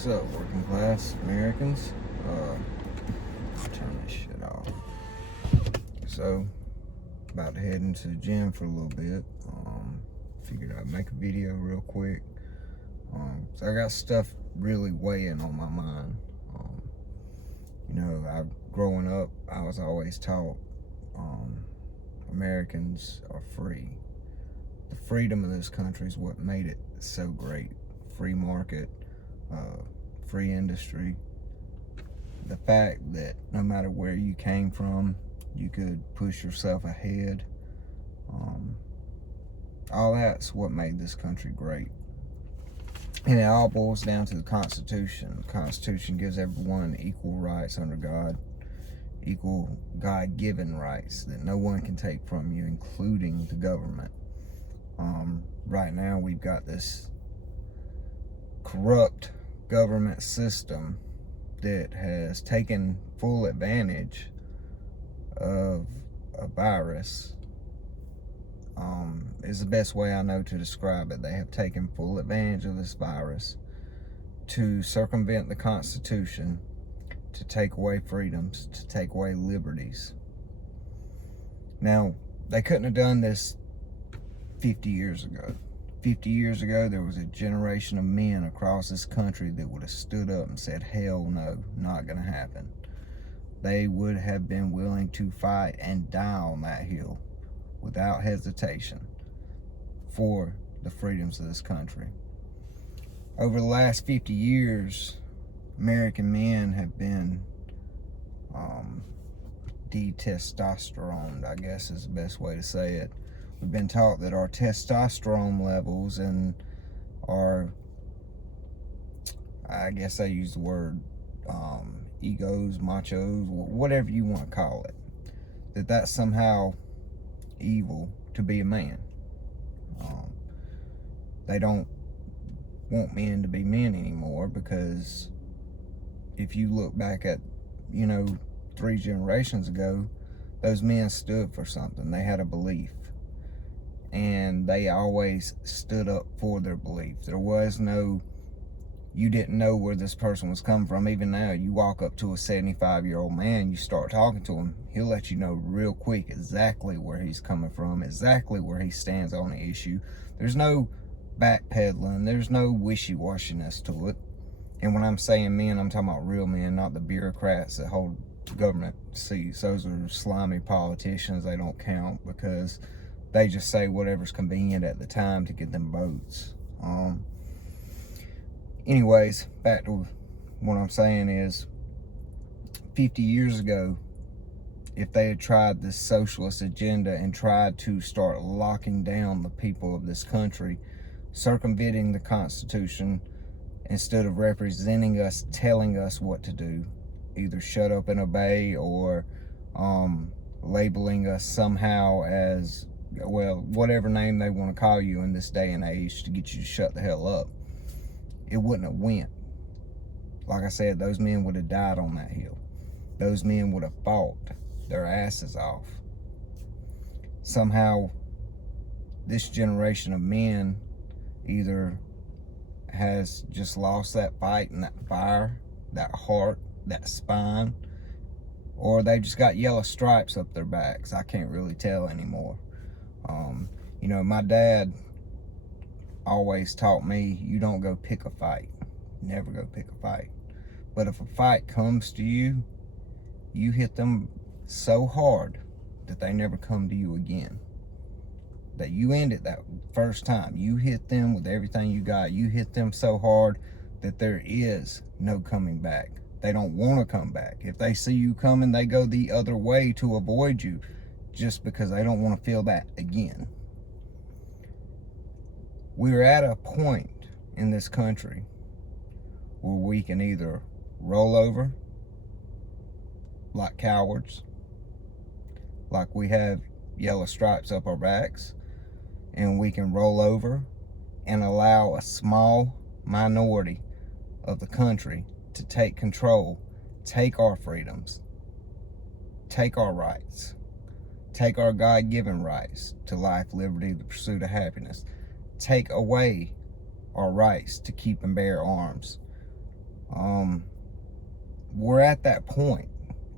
What's up, working class Americans? Turn this shit off. So, about to head into the gym for a little bit. Figured I'd make a video real quick. So I got stuff really weighing on my mind. Growing up, I was always taught Americans are free. The freedom of this country is what made it so great. Free market, free industry. The fact that no matter where you came from, you could push yourself ahead. All that's what made this country great. And it all boils down to the Constitution. The Constitution gives everyone equal rights under God, equal God-given rights that no one can take from you, including the government. Right now, we've got this corrupt government system that has taken full advantage of a virus. Is the best way I know to describe it. They have taken full advantage of this virus to circumvent the Constitution, to take away freedoms, to take away liberties. Now, they couldn't have done this 50 years ago. 50 years ago, there was a generation of men across this country that would have stood up and said, hell no, not gonna happen. They would have been willing to fight and die on that hill without hesitation for the freedoms of this country. Over the last 50 years, American men have been de-testosteroned, I guess is the best way to say it. We've been taught that our testosterone levels and our, I guess I use the word egos, machos, whatever you want to call it, that that's somehow evil to be a man. They don't want men to be men anymore, because if you look back at, 3 generations ago, those men stood for something. They had a belief, and they always stood up for their belief. There was no, you didn't know where this person was coming from. Even now, you walk up to a 75-year-old man, you start talking to him, he'll let you know real quick exactly where he's coming from, exactly where he stands on the issue. There's no backpedaling, there's no wishy-washiness to it. And when I'm saying men, I'm talking about real men, not the bureaucrats that hold government seats. Those are slimy politicians. They don't count because they just say whatever's convenient at the time to get them votes. Anyways, back to what I'm saying is, 50 years ago, if they had tried this socialist agenda and tried to start locking down the people of this country, circumventing the Constitution, instead of representing us, telling us what to do, either shut up and obey, or labeling us somehow as, well, whatever name they want to call you in this day and age to get you to shut the hell up, it wouldn't have went. Like I said, those men would have died on that hill. Those men would have fought their asses off. Somehow, this generation of men either has just lost that fight and that fire, that heart, that spine, or they just got yellow stripes up their backs. I can't really tell anymore. My dad always taught me, you don't go pick a fight. Never go pick a fight. But if a fight comes to you, you hit them so hard that they never come to you again. That you end it that first time. You hit them with everything you got. You hit them so hard that there is no coming back. They don't want to come back. If they see you coming, they go the other way to avoid you, just because they don't want to feel that again. We're at a point in this country where we can either roll over like cowards, like we have yellow stripes up our backs, and we can roll over and allow a small minority of the country to take control, take our freedoms, take our rights, take our God-given rights to life, liberty, the pursuit of happiness, take away our rights to keep and bear arms, We're at that point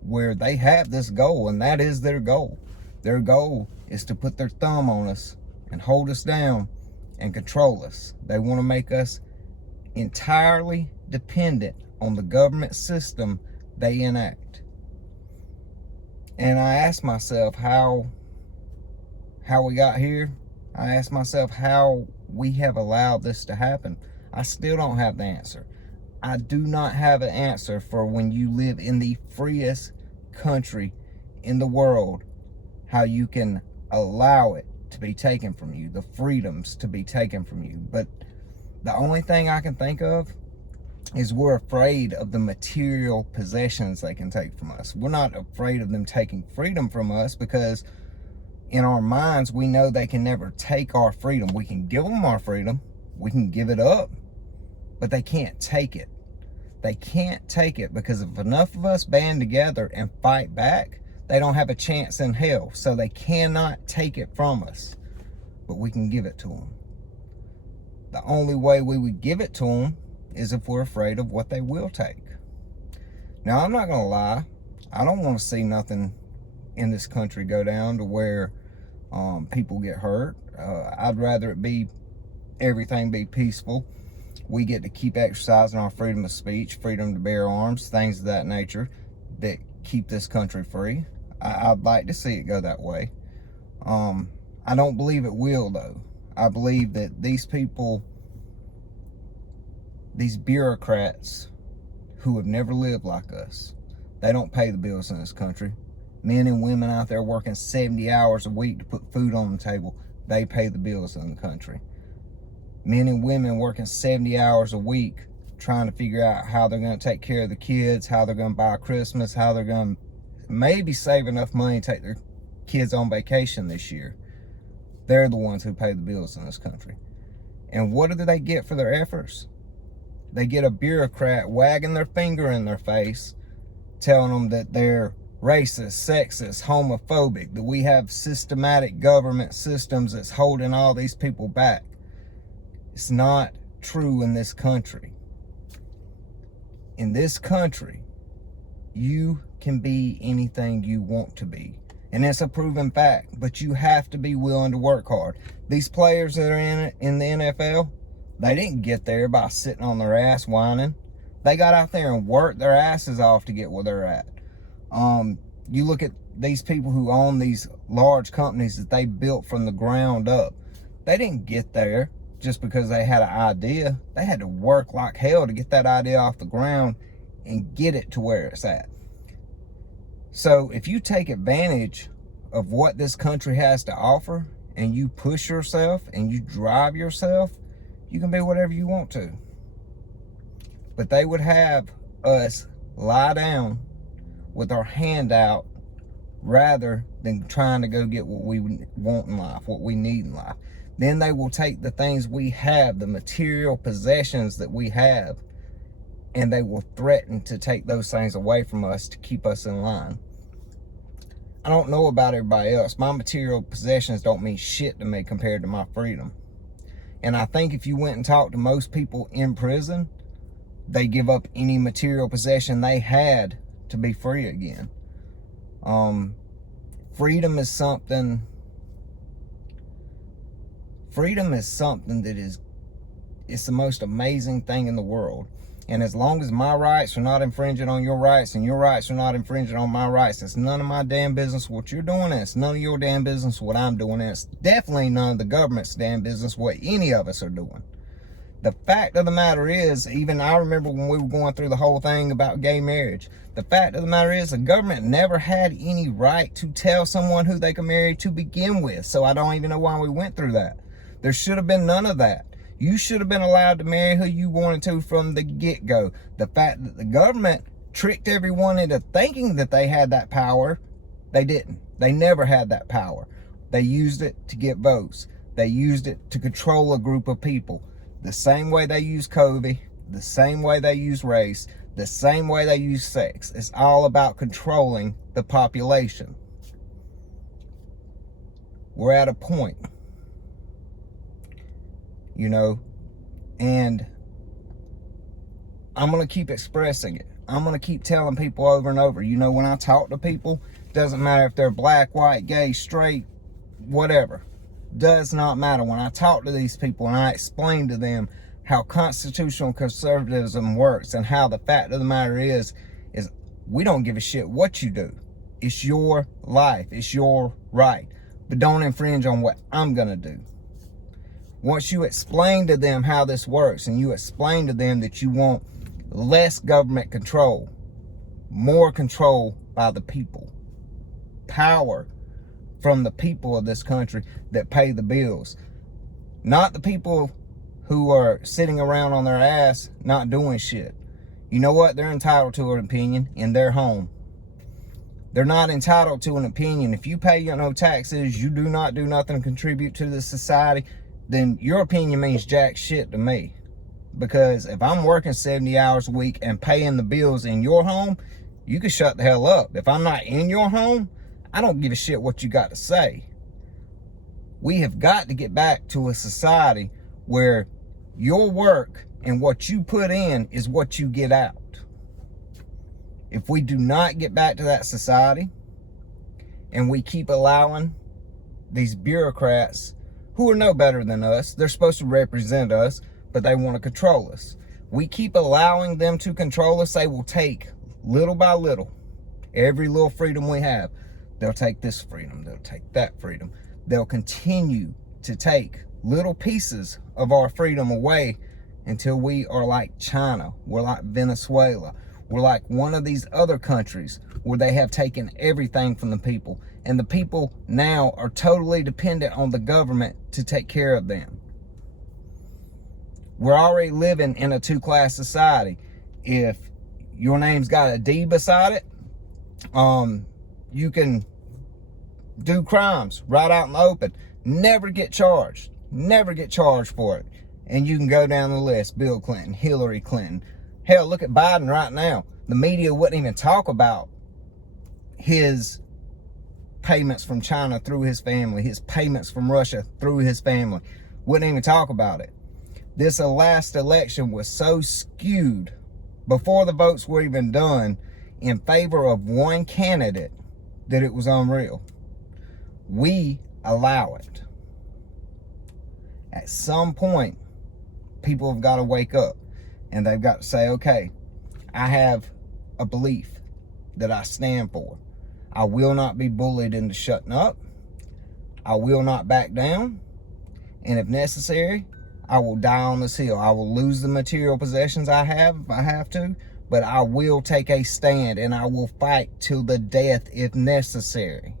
where they have this goal, and that is their goal. Their goal is to put their thumb on us and hold us down and control us. They want to make us entirely dependent on the government system they enact. And I ask myself how we got here. I ask myself how we have allowed this to happen. I still don't have the answer. I do not have an answer for when you live in the freest country in the world, how you can allow it to be taken from you, the freedoms to be taken from you. But the only thing I can think of is we're afraid of the material possessions they can take from us. We're not afraid of them taking freedom from us, because in our minds, we know they can never take our freedom. We can give them our freedom. We can give it up, but they can't take it. They can't take it, because if enough of us band together and fight back, they don't have a chance in hell. So they cannot take it from us, but we can give it to them. The only way we would give it to them is if we're afraid of what they will take. Now, I'm not gonna lie. I don't want to see nothing in this country go down to where people get hurt. I'd rather it be everything be peaceful. We get to keep exercising our freedom of speech, freedom to bear arms, things of that nature that keep this country free. I'd like to see it go that way. I don't believe it will, though. I believe that these people, these bureaucrats who have never lived like us, they don't pay the bills in this country. Men and women out there working 70 hours a week to put food on the table, they pay the bills in the country. Men and women working 70 hours a week trying to figure out how they're going to take care of the kids, how they're going to buy Christmas, how they're going to maybe save enough money to take their kids on vacation this year. They're the ones who pay the bills in this country. And what do they get for their efforts? They get a bureaucrat wagging their finger in their face, telling them that they're racist, sexist, homophobic, that we have systematic government systems that's holding all these people back. It's not true in this country. In this country, you can be anything you want to be. And it's a proven fact, but you have to be willing to work hard. These players that are in the NFL, they didn't get there by sitting on their ass whining. They got out there and worked their asses off to get where they're at. You look at these people who own these large companies that they built from the ground up. They didn't get there just because they had an idea. They had to work like hell to get that idea off the ground and get it to where it's at. So if you take advantage of what this country has to offer and you push yourself and you drive yourself, you can be whatever you want to. But they would have us lie down with our hand out rather than trying to go get what we want in life, what we need in life. Then they will take the things we have, the material possessions that we have, and they will threaten to take those things away from us to keep us in line. I don't know about everybody else. My material possessions don't mean shit to me compared to my freedom. And I think if you went and talked to most people in prison, they give up any material possession they had to be free again. Freedom is something that is, it's the most amazing thing in the world. And as long as my rights are not infringing on your rights and your rights are not infringing on my rights, it's none of my damn business what you're doing, and it's none of your damn business what I'm doing, and it's definitely none of the government's damn business what any of us are doing. The fact of the matter is, even I remember when we were going through the whole thing about gay marriage, the fact of the matter is the government never had any right to tell someone who they could marry to begin with. So I don't even know why we went through that. There should have been none of that. You should have been allowed to marry who you wanted to from the get-go. The fact that the government tricked everyone into thinking that they had that power, they didn't. They never had that power. They used it to get votes. They used it to control a group of people. The same way they use COVID, the same way they use race, the same way they use sex. It's all about controlling the population. We're at a point, you know, and I'm going to keep expressing it. I'm going to keep telling people over and over. You know, when I talk to people, doesn't matter if they're black, white, gay, straight, whatever. Does not matter. When I talk to these people and I explain to them how constitutional conservatism works and how the fact of the matter is we don't give a shit what you do. It's your life. It's your right. But don't infringe on what I'm going to do. Once you explain to them how this works and you explain to them that you want less government control, more control by the people, power from the people of this country that pay the bills, not the people who are sitting around on their ass not doing shit. You know what? They're entitled to an opinion in their home. They're not entitled to an opinion. If you pay no taxes, you do not do nothing to contribute to the society, then your opinion means jack shit to me. Because if I'm working 70 hours a week and paying the bills in your home, you can shut the hell up. If I'm not in your home, I don't give a shit what you got to say. We have got to get back to a society where your work and what you put in is what you get out. If we do not get back to that society and we keep allowing these bureaucrats who are no better than us, they're supposed to represent us, but they want to control us. We keep allowing them to control us, they will take little by little every little freedom we have. They'll take this freedom, they'll take that freedom. They'll continue to take little pieces of our freedom away until we are like China, we're like Venezuela, we're like one of these other countries where they have taken everything from the people, and the people now are totally dependent on the government to take care of them. We're already living in a two-class society. If your name's got a D beside it, you can do crimes right out in the open, never get charged for it. And you can go down the list: Bill Clinton, Hillary Clinton. Hell, look at Biden right now. The media wouldn't even talk about his payments from China through his family, his payments from Russia through his family. Wouldn't even talk about it. This last election was so skewed before the votes were even done in favor of one candidate that it was unreal. We allow it. At some point, people have got to wake up and they've got to say, okay, I have a belief that I stand for. I will not be bullied into shutting up. I will not back down. And if necessary, I will die on this hill. I will lose the material possessions I have if I have to, but I will take a stand and I will fight till the death if necessary.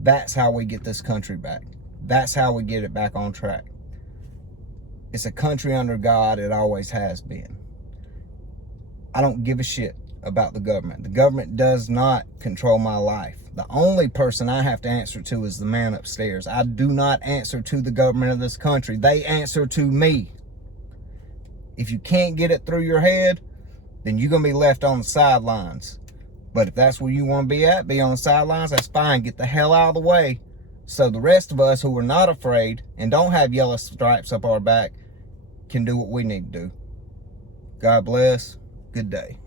That's how we get this country back. That's how we get it back on track. It's a country under God. It always has been. I don't give a shit about the government. The government does not control my life. The only person I have to answer to is the man upstairs. I do not answer to the government of this country. They answer to me. If you can't get it through your head, then you're going to be left on the sidelines. But if that's where you want to be on the sidelines, that's fine. Get the hell out of the way so the rest of us who are not afraid and don't have yellow stripes up our back can do what we need to do. God bless. Good day.